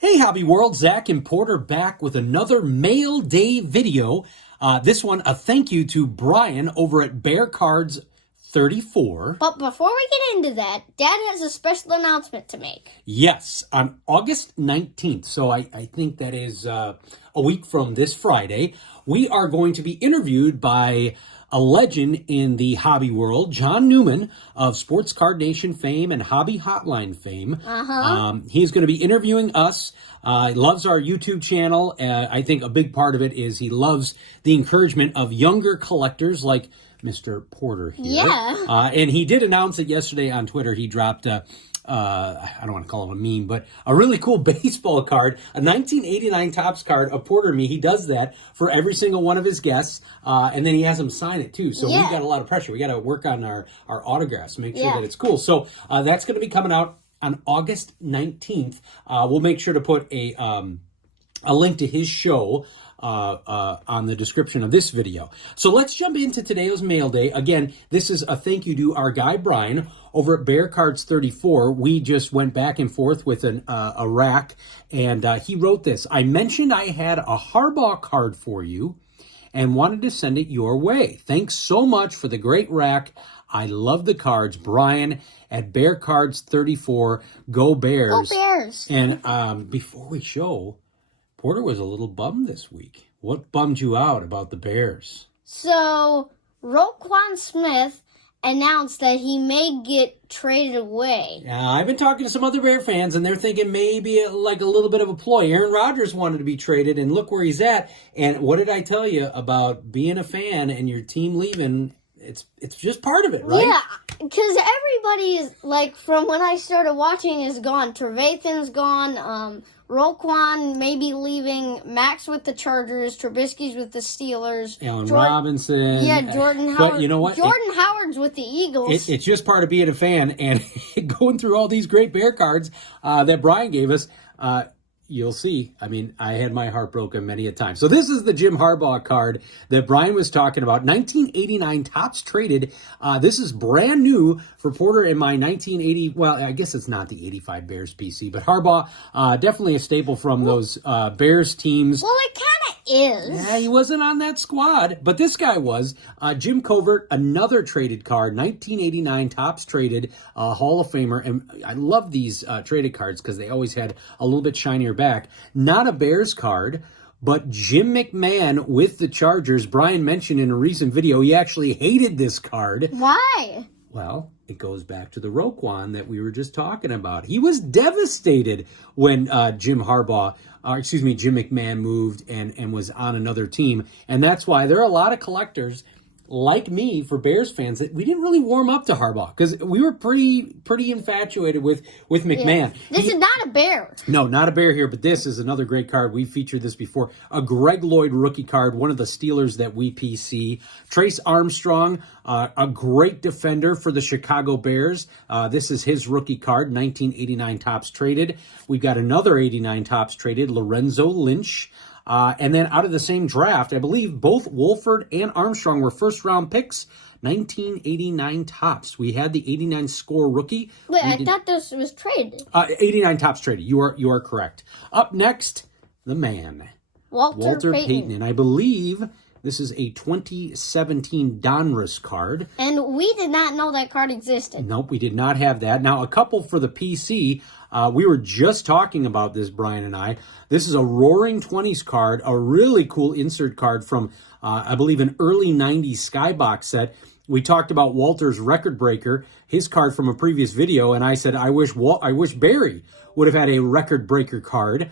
Hey Hobby World, Zach and Porter back with another Mail Day video. This one, a thank you to Brian over at Bear Cards 34. But before we get into that, Dad has a special announcement to make. Yes, on August 19th, so I think that is a week from this Friday, we are going to be interviewed by a legend in the hobby world, John Newman of Sports Card Nation fame and Hobby Hotline fame. He's going to be interviewing us. He loves our YouTube channel. I think a big part of it is he loves the encouragement of younger collectors like Mr. Porter here. Yeah. And he did announce it yesterday on Twitter. He dropped I don't want to call it a meme, but a really cool baseball card, a 1989 Topps card of Porter and me. He does that for every single one of his guests, and then he has them sign it too. So we've got a lot of pressure. We got to work on our autographs, make sure that it's cool. So that's going to be coming out on August 19th. We'll make sure to put a link to his show on the description of this video. So let's jump into today's mail day. Again, this is a thank you to our guy Brian over at Bear Cards 34. We just went back and forth with a rack, and he wrote this. I mentioned I had a Harbaugh card for you and wanted to send it your way. Thanks so much for the great rack. I love the cards. Brian at Bear Cards 34. Go Bears. Go Bears. And before we show, Porter was a little bummed this week. What bummed you out about the Bears? So, Roquan Smith announced that he may get traded away. I've been talking to some other Bear fans, and they're thinking maybe like a little bit of a ploy. Aaron Rodgers wanted to be traded, and look where he's at. And what did I tell you about being a fan and your team leaving? It's just part of it, right? Yeah, because everybody is, like, from when I started watching is gone. Trevathan's gone. Roquan may be leaving. Max with the Chargers. Trubisky's with the Steelers. Allen Robinson. Yeah, Jordan Howard. But you know what? Jordan Howard's with the Eagles. It's just part of being a fan. And going through all these great Bear cards that Brian gave us, you'll see. I mean, I had my heart broken many a time. So this is the Jim Harbaugh card that Brian was talking about. 1989 Topps traded. This is brand new for Porter in my 1980. Well, I guess it's not the 85 Bears PC, but Harbaugh, definitely a staple from those Bears teams. Well, it kind of is. Yeah, he wasn't on that squad, but this guy was. Jim Covert, another traded card, 1989 Topps traded, Hall of Famer. And I love these traded cards because they always had a little bit shinier back. Not a Bears card, but Jim McMahon with the Chargers. Brian mentioned in a recent video he actually hated this card. Why? Well, it goes back to the Roquan that we were just talking about. He was devastated when Jim McMahon moved and was on another team. And that's why there are a lot of collectors like me, for Bears fans, that we didn't really warm up to Harbaugh because we were pretty infatuated with McMahon. Yeah. This is not a Bear. No, not a Bear here, but this is another great card. We've featured this before. A Greg Lloyd rookie card, one of the Steelers that we PC. Trace Armstrong, a great defender for the Chicago Bears. This is his rookie card, 1989 Topps traded. We've got another 89 Topps traded, Lorenzo Lynch. And then out of the same draft, I believe both Wolford and Armstrong were first-round picks. 1989 Topps. We had the 89 score rookie. Wait, I thought this was traded. 89 Topps traded. You are correct. Up next, the man, Walter Payton. And I believe this is a 2017 Donruss card. And we did not know that card existed. Nope, we did not have that. Now, a couple for the PC. We were just talking about this, Brian and I. This is a Roaring 20s card, a really cool insert card from, I believe, an early 90s Skybox set. We talked about Walter's record breaker, his card from a previous video, and I said, I wish Barry would have had a record breaker card,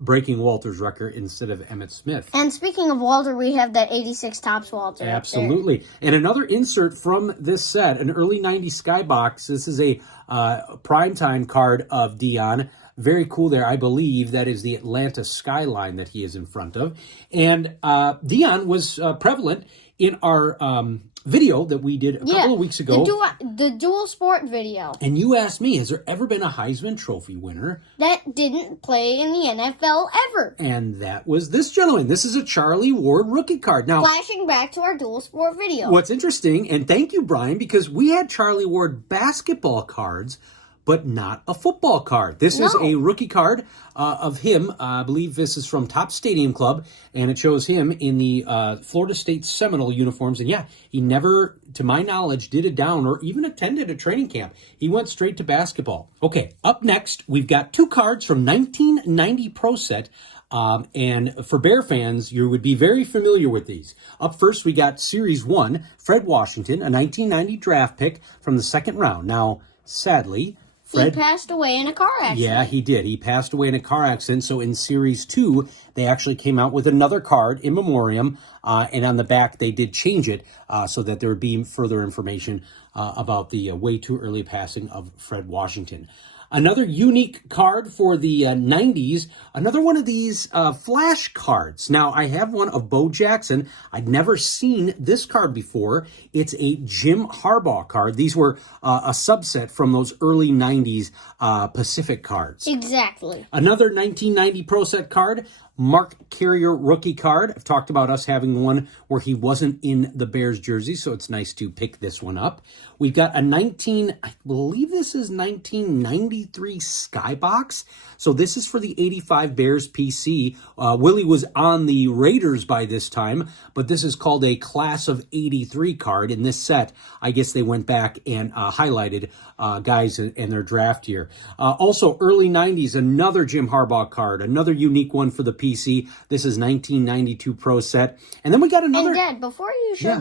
breaking Walter's record instead of Emmitt Smith. And speaking of Walter, we have that 86 Topps Walter. Absolutely. And another insert from this set, an early 90s Skybox. This is a primetime card of Dion. Very cool there. I believe that is the Atlanta skyline that he is in front of. And Dion was prevalent in our video that we did a couple of weeks ago. The dual sport video. And you asked me, has there ever been a Heisman Trophy winner that didn't play in the NFL ever? And that was this gentleman. This is a Charlie Ward rookie card. Now, flashing back to our dual sport video. What's interesting, and thank you, Brian, because we had Charlie Ward basketball cards, but not a football card. This is No. a rookie card of him. I believe this is from Top Stadium Club, and it shows him in the Florida State Seminole uniforms. And yeah, he never, to my knowledge, did a down or even attended a training camp. He went straight to basketball. Okay, up next, we've got 2 cards from 1990 Pro Set. And for Bear fans, you would be very familiar with these. Up first, we got Series 1, Fred Washington, a 1990 draft pick from the 2nd round. Now, sadly, Fred... He passed away in a car accident. Yeah, he did. He passed away in a car accident. So in Series 2, they actually came out with another card in memoriam. And on the back, they did change it so that there would be further information about the way too early passing of Fred Washington. Another unique card for the 90s, another one of these flash cards. Now, I have one of Bo Jackson. I'd never seen this card before. It's a Jim Harbaugh card. These were a subset from those early 90s Pacific cards. Exactly. Another 1990 Pro Set card, Mark Carrier rookie card. I've talked about us having one where he wasn't in the Bears jersey, so it's nice to pick this one up. We've got a I believe this is 1993 Skybox. So this is for the 85 Bears PC. Willie was on the Raiders by this time, but this is called a Class of 83 card. In this set, I guess they went back and highlighted guys in their draft year. Also, early 90s, another Jim Harbaugh card, another unique one for the PC. This is 1992 Pro Set. And then we got another... And Dad, before you show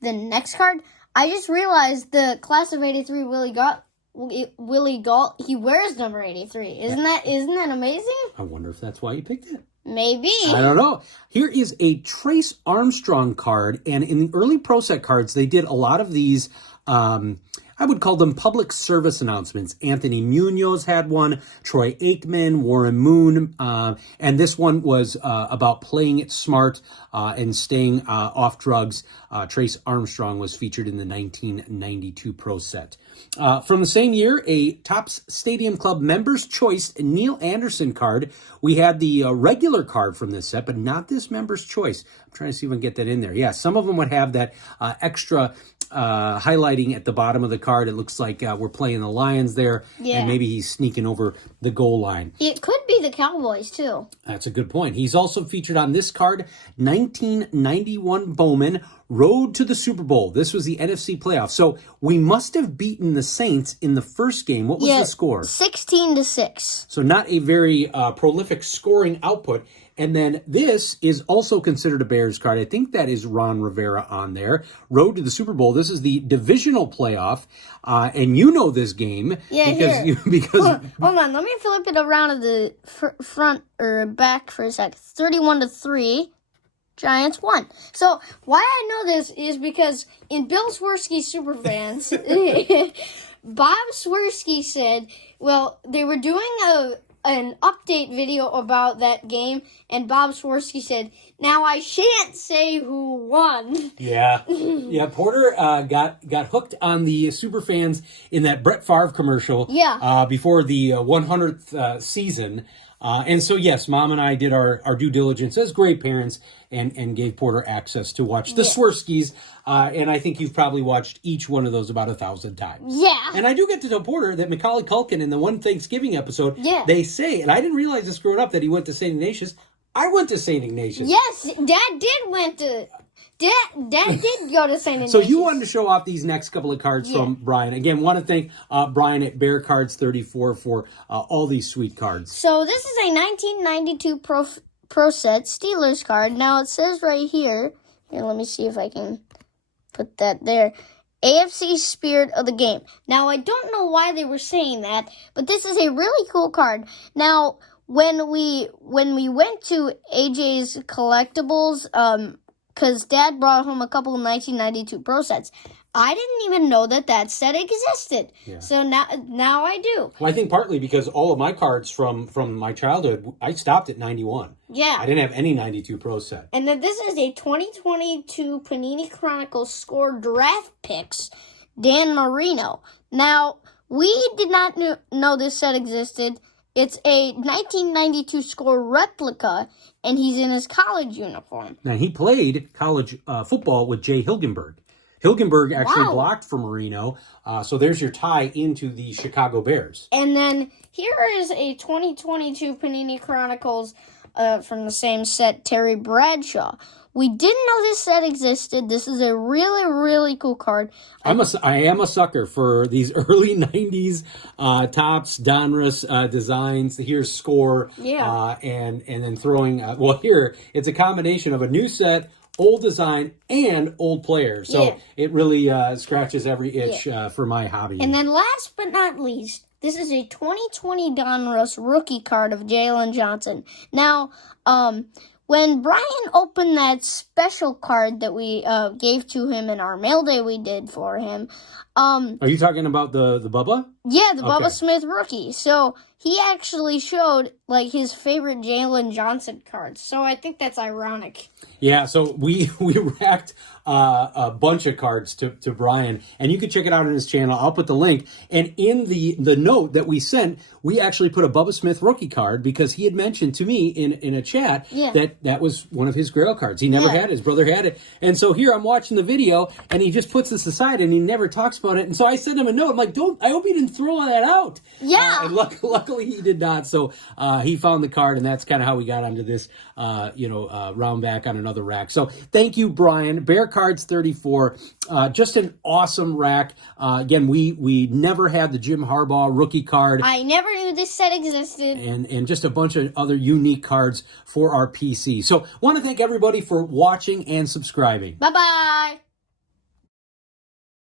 the next card, I just realized the Class of 83 Willie Galt, he wears number 83. Isn't that amazing? I wonder if that's why you picked it. Maybe. I don't know. Here is a Trace Armstrong card, and in the early Pro Set cards, they did a lot of these, I would call them public service announcements. Anthony Munoz had one, Troy Aikman, Warren Moon, and this one was about playing it smart and staying off drugs. Trace Armstrong was featured in the 1992 Pro Set. From the same year, a Topps Stadium Club Members' Choice Neil Anderson card. We had the regular card from this set, but not this Members' Choice. I'm trying to see if I can get that in there. Yeah, some of them would have that extra highlighting at the bottom of the card. It looks like we're playing the Lions there, and maybe he's sneaking over the goal line. It could be the Cowboys, too. That's a good point. He's also featured on this card, 1991 Bowman, Road to the Super Bowl. This was the NFC playoffs. So we must have beaten the Saints in the first game. What was the score? 16-6. So not a very prolific scoring output. And then this is also considered a Bears card. I think that is Ron Rivera on there. Road to the Super Bowl. This is the divisional playoff. And you know this game. Yeah, because Hold on. Let me flip it around to the front or back for a sec. 31-3. Giants won. So why I know this is because in Bill Swirsky's Superfans, Bob Swirsky said, well, they were doing an update video about that game, and Bob Swirsky said, now I shan't say who won. Yeah. Porter got hooked on the Superfans in that Brett Favre commercial before the 100th season. And so, yes, Mom and I did our due diligence as great parents and gave Porter access to watch the Swirskys. And I think you've probably watched each one of those about 1,000 times. Yeah. And I do get to tell Porter that Macaulay Culkin in the one Thanksgiving episode, they say, and I didn't realize this growing up, that he went to St. Ignatius. I went to St. Ignatius. Yes, Dad did go to St. Ignatius. So you wanted to show off these next couple of cards from Brian. Again, want to thank Brian at Bear Cards 34 for all these sweet cards. So this is a 1992 Pro Set Steelers card. Now it says right here, let me see if I can put that there. AFC Spirit of the Game. Now I don't know why they were saying that, but this is a really cool card. Now when we went to AJ's Collectibles, because Dad brought home a couple of 1992 Pro Sets, I didn't even know that set existed. Yeah. So now I do. Well, I think partly because all of my cards from my childhood, I stopped at 91. Yeah. I didn't have any 92 Pro Set. And then this is a 2022 Panini Chronicles score draft picks, Dan Marino. Now, we did not know this set existed. It's a 1992 score replica, and he's in his college uniform. Now, he played college football with Jay Hilgenberg. Hilgenberg actually Wow. blocked for Marino. So there's your tie into the Chicago Bears. And then here is a 2022 Panini Chronicles from the same set, Terry Bradshaw. We didn't know this set existed. This is a really, really cool card. I am a sucker for these early 90s Topps Donruss designs. Here's Score. Yeah. And then throwing, here, it's a combination of a new set, old design, and old players. So Yeah. it really scratches every itch for my hobby. And then last but not least, this is a 2020 Donruss rookie card of Jalen Johnson. Now, when Brian opened that special card that we gave to him in our mail day we did for him, Are you talking about the Bubba? yeah, the Okay. Bubba Smith rookie. So he actually showed like his favorite Jalen Johnson cards. So I think that's ironic. Yeah, so we racked a bunch of cards to Brian, and you can check it out on his channel. I'll put the link. And in the note that we sent, we actually put a Bubba Smith rookie card because he had mentioned to me in a chat that was one of his Grail cards. He never had it. His brother had it. And so here I'm watching the video, and he just puts this aside, and he never talks about it. And so I sent him a note. I'm like, I hope he didn't throw that out. Yeah. And luckily he did not. So he found the card, and that's kind of how we got onto this, round back on another rack. So thank you, Brian. Bear Cards 34, just an awesome rack. Again, we never had the Jim Harbaugh rookie card, I never knew this set existed. and just a bunch of other unique cards for our PC. So want to thank everybody for watching and subscribing. Bye-bye.